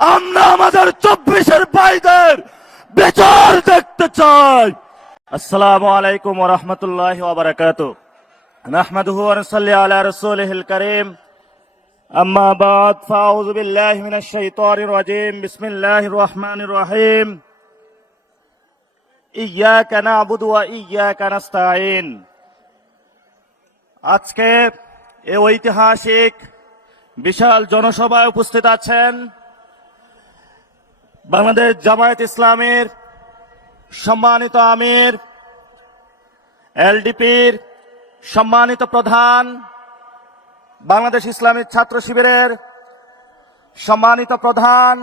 আমরা আমাদের চব্বিশের ভাইদের বিচার দেখতে চাই। আসসালামু আলাইকুম ওয়া রাহমাতুল্লাহি ওয়া বারাকাতুহু। নাহমাদুহু ওয়া নুসাল্লি আলা রাসূলিহিল কারীম। আম্মা বাদ, ফাউযু বিল্লাহি মিনাশ শাইতানির রাজীম। বিসমিল্লাহির রহমানির রহিম। ইয়াকা না'বুদু ওয়া ইয়াকা নাস্তাঈন। আজকে এই ঐতিহাসিক, বিশাল জনসভায় উপস্থিত আছেন বাংলাদেশ জামায়াত ইসলামের সম্মানিত আমির, এলডিপির সম্মানিত প্রধান, বাংলাদেশ ইসলামিক ছাত্র শিবিরের সম্মানিত প্রধান,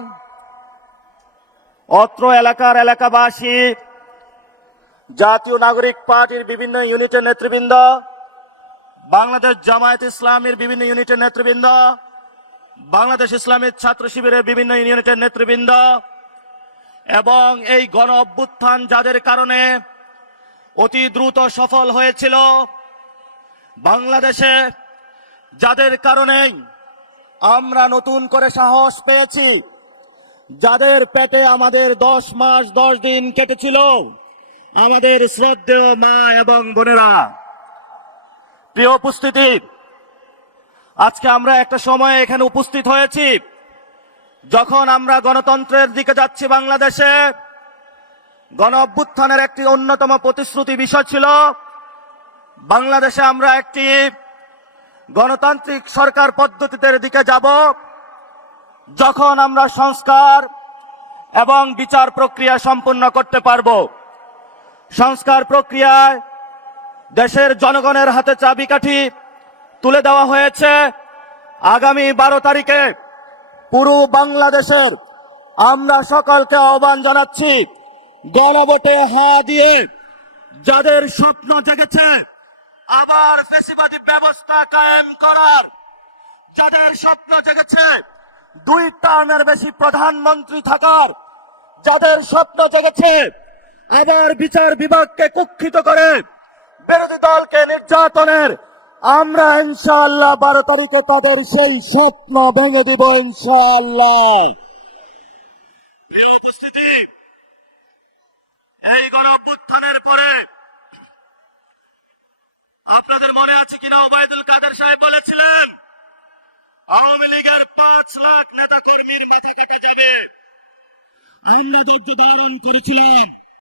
অত্র এলাকার এলাকাবাসী, জাতীয় নাগরিক পার্টির বিভিন্ন ইউনিটের নেতৃবৃন্দ, বাংলাদেশ জামায়াত ইসলামের বিভিন্ন ইউনিটের নেতৃবৃন্দ, বাংলাদেশ ইসলামিক ছাত্র শিবিরের বিভিন্ন ইউনিটের নেতৃবৃন্দ এবং এই গণ অভ্যুত্থান যাদের কারণে অতি দ্রুত সফল হয়েছিল, বাংলাদেশে যাদের কারণে আমরা নতুন করে সাহস পেয়েছি, যাদের পেটে আমাদের দশ মাস, দশ দিন কেটেছিল, আমাদের শ্রদ্ধেয় মা এবং বোনেরা, প্রিয় উপস্থিতি, আজকে আমরা একটা সময় এখানে উপস্থিত হয়েছি। যখন আমরা গণতন্ত্রের দিকে যাচ্ছি বাংলাদেশে, গণ অভ্যুত্থানের একটি অন্যতম প্রতিশ্রুতি বিষয় ছিল, বাংলাদেশে আমরা একটি গণতান্ত্রিক সরকার পদ্ধতিতে দিকে যাব, যখন আমরা সংস্কার এবং বিচার প্রক্রিয়া সম্পন্ন করতে পারব। সংস্কার প্রক্রিয়ায় দেশের জনগণের হাতে চাবিকাঠি তুলে দেওয়া হয়েছে। আগামী বারো তারিখে পুরো বাংলাদেশের আমরা সকলকে আহ্বান জানাচ্ছি, গণভোটে হা দিয়ে যাদের স্বপ্ন জেগেছে, আবার ফেসিবাদী ব্যবস্থা কায়েম করার। যাদের স্বপ্ন জেগেছে, দুই টার্মের বেশি প্রধানমন্ত্রী থাকার। যাদের স্বপ্ন জেগেছে, আবার বিচার বিভাগকে কুক্ষিত করে বিরোধী দলকে নির্যাতনের আমরা ইনশাআল্লাহ বারো তারিখে তাদের সেই স্বপ্ন ভেঙে দিব ইনশাআল্লাহ। উপস্থিতি, এই পরে আপনাদের মনে আছে কিনা ওবায়দুল কাদের সাহেব বলেছিলেন, আওয়ামী লীগের পাঁচ লাখ নেতা কর্মীর কেটে যাবে আমরা ধৈর্য ধারণ করেছিলাম।